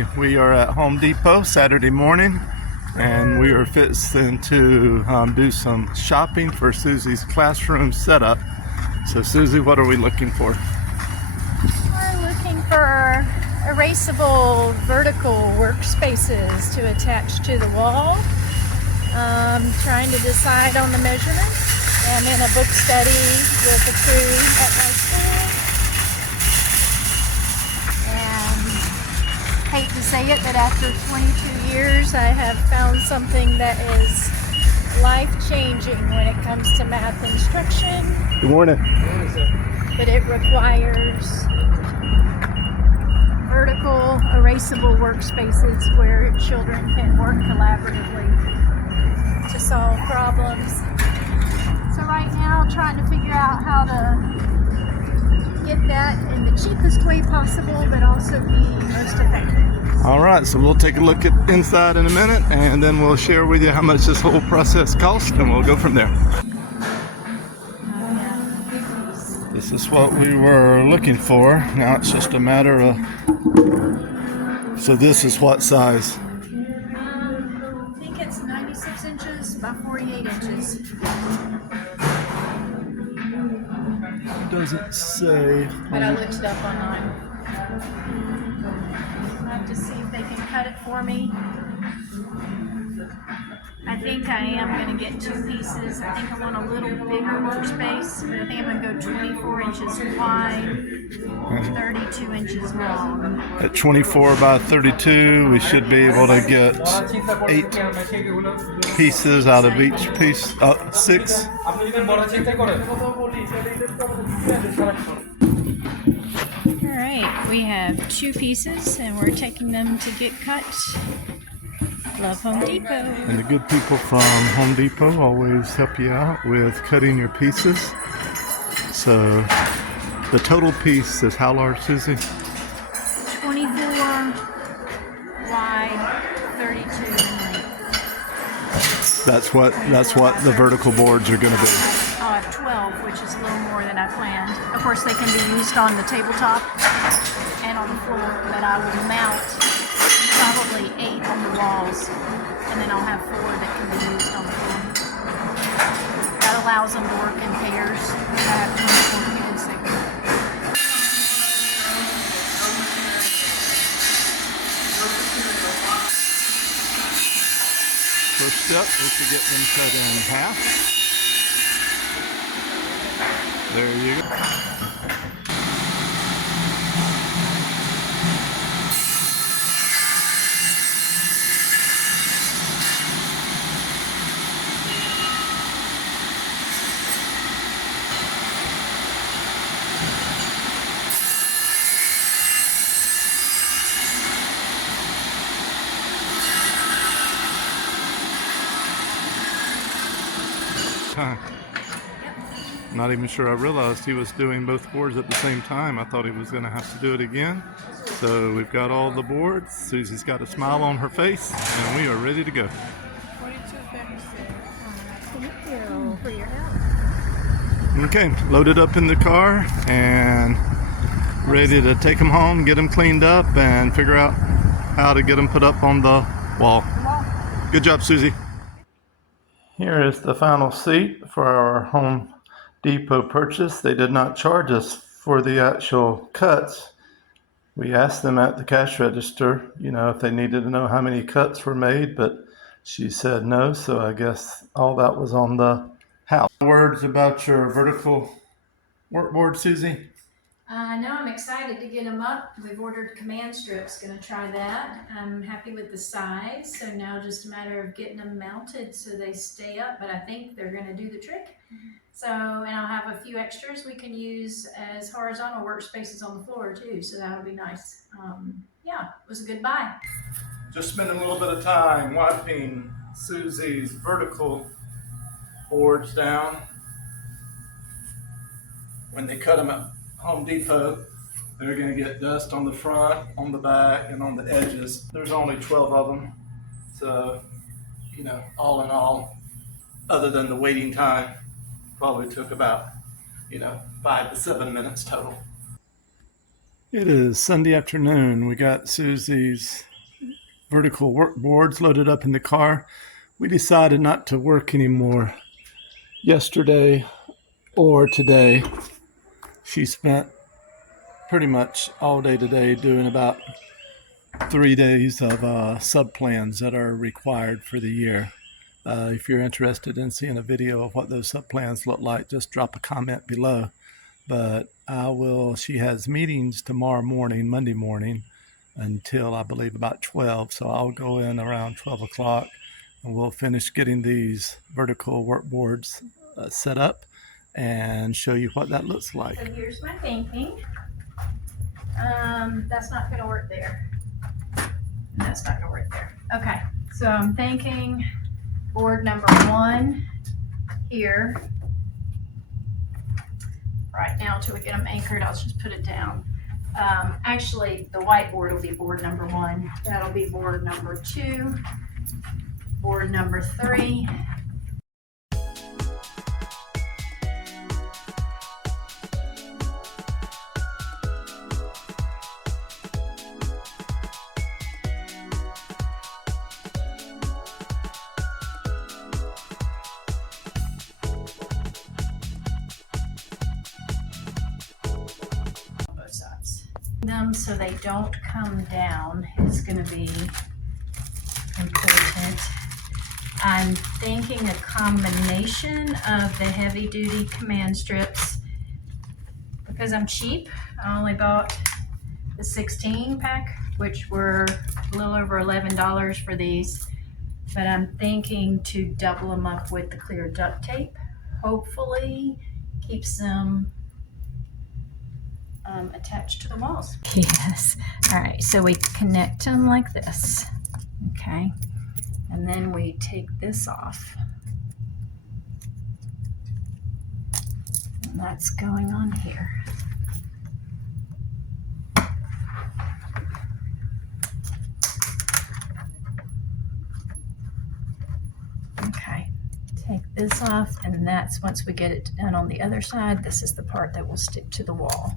Okay, we are at Home Depot Saturday morning, and we are fixing to do some shopping for Susie's classroom setup. So Susie, what are we looking for? We're looking for erasable vertical workspaces to attach to the wall. Trying to decide on the measurements. I'm in a book study with a crew at my school. And hate to say it, but after 22 years I have found something that is life-changing when it comes to math instruction. Good morning. But it requires vertical, erasable workspaces where children can work collaboratively to solve problems. So right now, trying to figure out how to get that in the cheapest way possible, but also be most effective. All right, so we'll take a look at inside in a minute, and then we'll share with you how much this whole process costs, and we'll go from there. This is what we were looking for. Now it's just a matter of... So this is what size? I think it's 96 inches by 48 inches. Doesn't say. But I looked it up online. I have to see if they can cut it for me. I think I am going to get two pieces. I think I want a little bigger workspace, but I think I'm going to go 24 inches wide, 32 inches long. At 24 by 32, we should be able to get 8 pieces out of each piece. 6. Alright, we have 2 pieces and we're taking them to get cut. Love Home Depot. And the good people from Home Depot always help you out with cutting your pieces. So the total piece is how large, Susie? 24 wide, 32 in length. That's what the vertical boards are going to be. I'll have 12, which is a little more than I planned. Of course, they can be used on the tabletop and on the floor, but I will mount probably 8 on the walls, and then I'll have 4 that can be used on the floor. That allows them to work in pairs. I have 24 kids that can. First step is to get them cut in half. There you go. Not even sure I realized he was doing both boards at the same time. I thought he was going to have to do it again. So we've got all the boards. Susie's got a smile on her face, and we are ready to go. Thank you for your help. Okay, loaded up in the car and ready to take them home, get them cleaned up, and figure out how to get them put up on the wall. Good job, Susie. Here is the final seat for our Home Depot purchase. They did not charge us for the actual cuts. We asked them at the cash register, if they needed to know how many cuts were made, but she said no, so I guess all that was on the house. Words about your vertical workboard, Susie? No, I'm excited to get them up. We've ordered command strips, going to try that. I'm happy with the size, so now just a matter of getting them mounted so they stay up, but I think they're going to do the trick. So, and I'll have a few extras we can use as horizontal workspaces on the floor too, so that'll be nice. Yeah, it was a good buy. Just spending a little bit of time wiping Susie's vertical boards down. When they cut them at Home Depot, they're going to get dust on the front, on the back, and on the edges. There's only 12 of them, so all in all, other than the waiting time, probably took about 5 to 7 minutes total. It is Sunday afternoon. We got Susie's vertical work boards loaded up in the car. We decided not to work anymore yesterday or today. She spent pretty much all day today doing about 3 days of sub-plans that are required for the year. If you're interested in seeing a video of what those sub-plans look like, just drop a comment below. But she has meetings tomorrow morning, Monday morning, until I believe about 12. So I'll go in around 12 o'clock and we'll finish getting these vertical work boards set up and show you what that looks like. So here's my thinking. That's not gonna work there. That's not gonna work there. Okay, so I'm thinking board number 1 here. Right now, till we get them anchored, I'll just put it down. Actually, the whiteboard will be board number 1. That'll be board number 2, board number 3. Them so they don't come down is going to be important. I'm thinking a combination of the heavy duty command strips. Because I'm cheap, I only bought the 16 pack, which were a little over $11 for these, but I'm thinking to double them up with the clear duct tape. Hopefully keeps them attached to the walls. Yes. All right, so we connect them like this, okay, and then we take this off, and that's going on here. Okay, take this off, and that's, once we get it done on the other side, this is the part that will stick to the wall.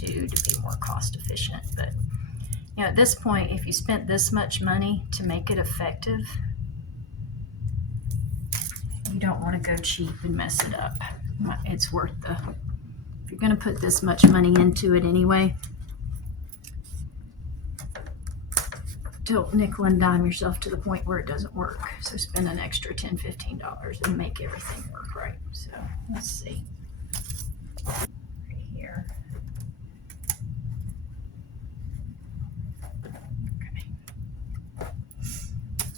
To be more cost efficient, but you know, at this point, if you spent this much money to make it effective, you don't want to go cheap and mess it up. It's worth if you're going to put this much money into it anyway, don't nickel and dime yourself to the point where it doesn't work. So spend an extra $10, $15 and make everything work right. So let's see. Right here.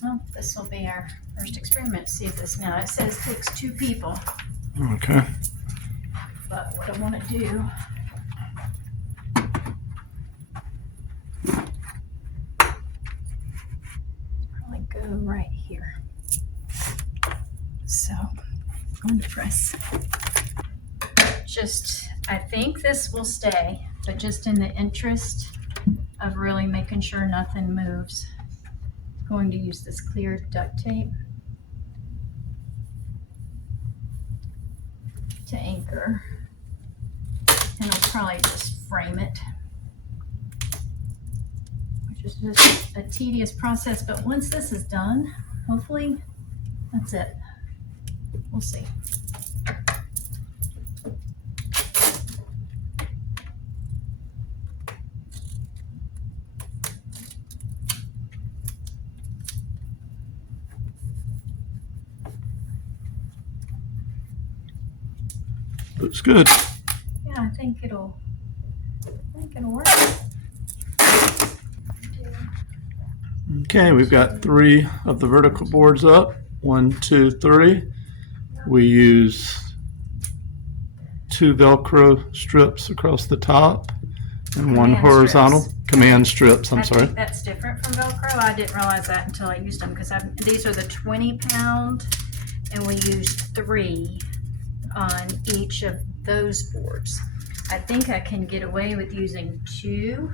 Well, this will be our first experiment. See if this, now it says it takes 2 people. Okay. But what I want to do, probably go right here. So I'm going to press. I think this will stay, but just in the interest of really making sure nothing moves, going to use this clear duct tape to anchor, and I'll probably just frame it, which is just a tedious process, but once this is done, hopefully that's it. We'll see. Looks good. Yeah, I think it'll work. Okay, we've got 3 of the vertical boards up. 1, 2, 3. We use 2 Velcro strips across the top and 1 horizontal command strips. I'm sorry. I think that's different from Velcro. I didn't realize that until I used them, because these are the 20-pound, and we used 3 on each of those boards. I think I can get away with using 2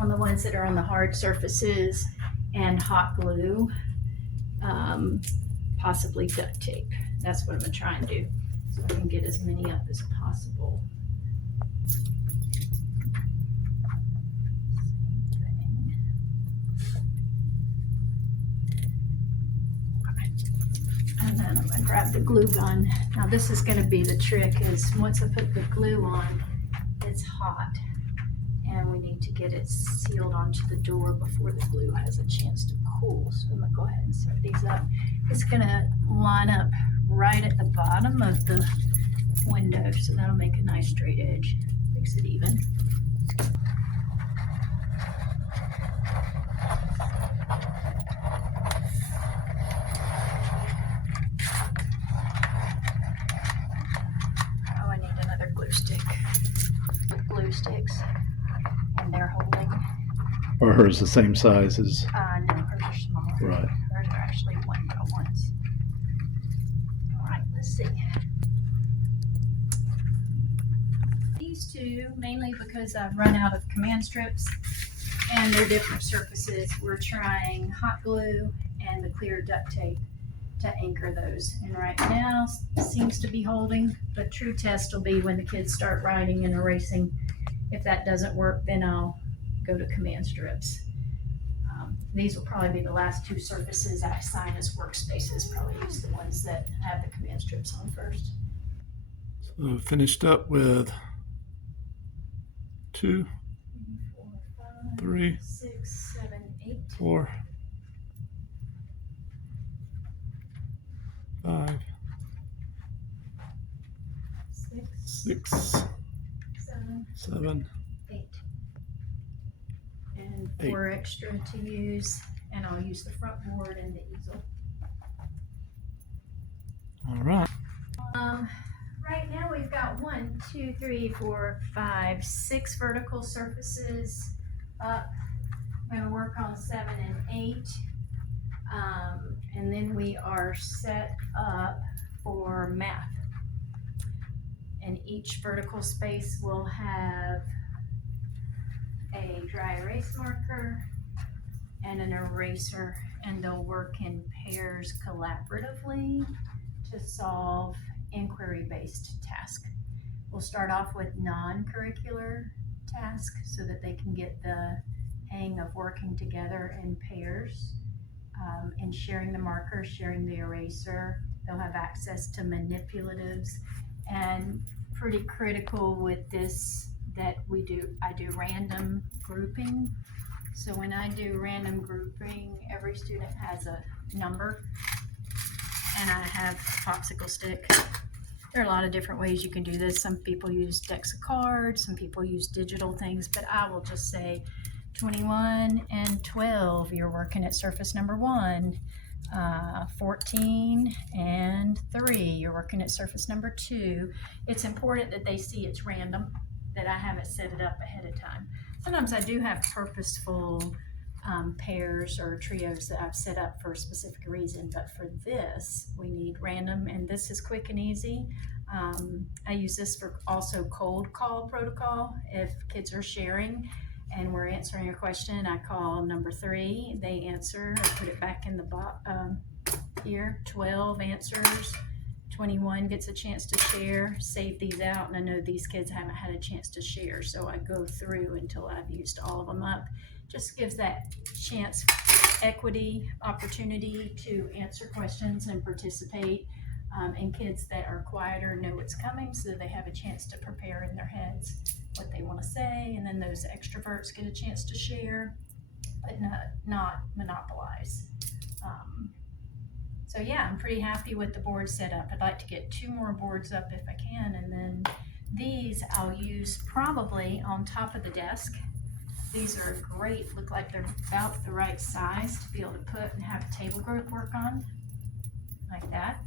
on the ones that are on the hard surfaces and hot glue, possibly duct tape. That's what I'm gonna try and do, so I can get as many up as possible. Same thing. grab the glue gun. Now this is going to be the trick, is once I put the glue on, it's hot and we need to get it sealed onto the door before the glue has a chance to cool. So I'm gonna go ahead and set these up. It's gonna line up right at the bottom of the window, so that'll make a nice straight edge, makes it even. Oh, I need another glue stick. With glue sticks, and they're holding. Or hers the same size as? No, hers are smaller. Right. Hers are actually 1x1s. All right, let's see. These two, mainly because I've run out of command strips and they're different surfaces, we're trying hot glue and the clear duct tape to anchor those. And right now seems to be holding, but true test will be when the kids start writing and erasing. If that doesn't work, then I'll go to command strips. These will probably be the last two surfaces I assign as workspaces. Probably use the ones that have the command strips on first. So finished up with 2, 4, 5, 3, 6, 7, 8. 4, 5, 6, 6, 7, 7, 8. And 8. 4 extra to use, and I'll use the front board and the easel. All right. Right now we've got 1, 2, 3, 4, 5, 6 vertical surfaces up. I'm going to work on 7 and 8. And then we are set up for math. And each vertical space will have a dry erase marker and an eraser, and they'll work in pairs collaboratively to solve inquiry-based tasks. We'll start off with non-curricular tasks so that they can get the hang of working together in pairs and sharing the marker, sharing the eraser. They'll have access to manipulatives, and pretty critical with this that I do random grouping. So when I do random grouping, every student has a number, and I have a popsicle stick. There are a lot of different ways you can do this. Some people use decks of cards, some people use digital things, but I will just say 21 and 12, you're working at surface number 1. 14 and 3, you're working at surface number 2. It's important that they see it's random, that I haven't set it up ahead of time. Sometimes I do have purposeful pairs or trios that I've set up for a specific reason, but for this, we need random, and this is quick and easy. I use this for also cold call protocol. If kids are sharing and we're answering a question, I call number 3, they answer, I put it back in the box here. 12 answers, 21 gets a chance to share, save these out, and I know these kids haven't had a chance to share, so I go through until I've used all of them up. Just gives that chance, equity, opportunity to answer questions and participate, and kids that are quieter know what's coming, so they have a chance to prepare in their heads what they want to say, and then those extroverts get a chance to share, but not monopolize. So yeah, I'm pretty happy with the board setup. I'd like to get 2 more boards up if I can, and then these I'll use probably on top of the desk. These are great, look like they're about the right size to be able to put and have a table group work on, like that.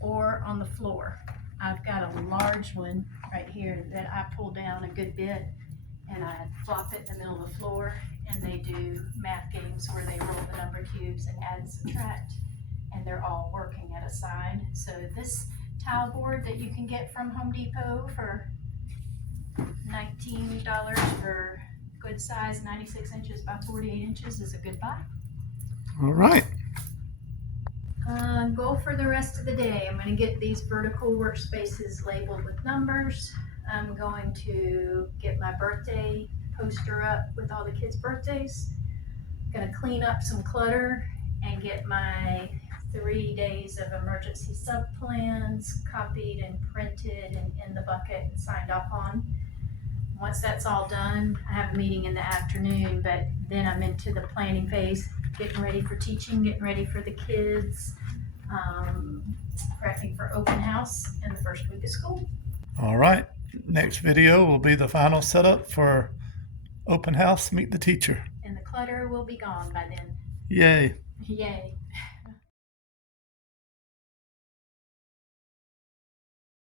Or on the floor. I've got a large one right here that I pull down a good bit, and I flop it in the middle of the floor, and they do math games where they roll the number cubes and add and subtract, and they're all working at a side. So this tile board that you can get from Home Depot for $19 for good size, 96 inches by 48 inches is a good buy. All right. Goal for the rest of the day. I'm going to get these vertical workspaces labeled with numbers. I'm going to get my birthday poster up with all the kids' birthdays. I'm going to clean up some clutter and get my 3 days of emergency sub-plans copied and printed and in the bucket and signed off on. Once that's all done, I have a meeting in the afternoon, but then I'm into the planning phase, getting ready for teaching, getting ready for the kids, prepping for open house in the first week of school. All right. Next video will be the final setup for open house, meet the teacher. And the clutter will be gone by then. Yay. Yay.